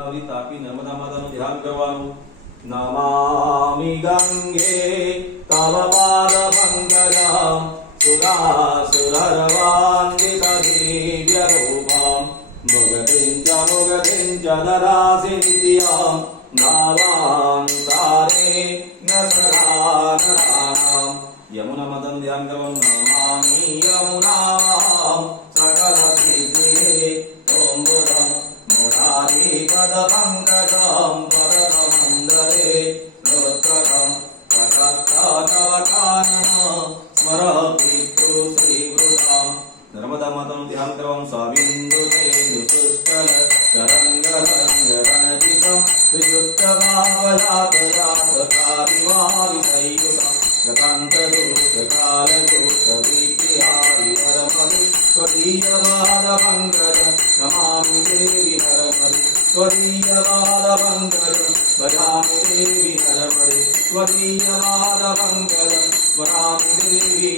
तापी नर्मदा माता ध्यान करवानुं। नमामि गंगे तव पाद पंकजं सुरासुरर्वान्वितदिव्यरूपं मुगतिं च ददासि नित्यं भावानुसारे न सदानराणां। यमुना माता ध्यान करवानुं। नमामि यमुनां सकलसिद्धिः ॐ बुधं मुरारिपदपङ्कजं पदकमण्डले लोत्कटं कटकटवकाननं स्मरपितृ श्रीकृतं। नर्मदा माता ध्यान करवानुं। स्वामिन्दुतेन्दुपुष्कर तरङ्गरङ्गरणजितं विद्युत्तमावयातयातकारिवारिसंयुतं गतान्तदुष्टकालदुष्टविद्यारिहरमणि त्वदीयपादपङ्कजं नमामि देवि हरमणि त्वदीयपादपङ्कजं भजामि देवि हरमणि त्वदीयपादपङ्कजं स्मरामि देवि